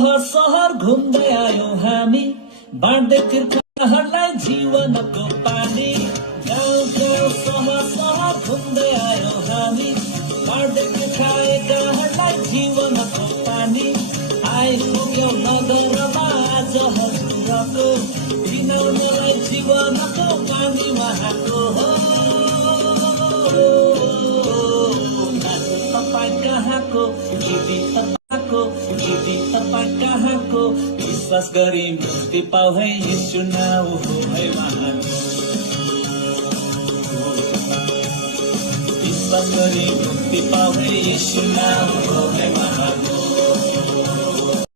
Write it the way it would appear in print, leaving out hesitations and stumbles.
सहर घुम्दै आयौं हामी, बाँड्दै तीर्थहरूलाई जीवनको पानी। गाउँ गाउँ सहर घुम्दै आयौं हामी, बाँड्दै तीर्थहरूलाई जीवनको पानी। आइपुग्यौं नगरमा आज हजुरको, पिनाउनलाई जीवनको पानी उहाँको हो। तपाईँ कहाँको, दिदी तपाईँको, दिदी तपाईँ कहाँको, विश्वास गरी मुक्ति पाऊ है यीशु नाउँ हो है उहाँको। विश्वास गरी मुक्ति पाऊ है यीशु नाउँ हो है उहाँको।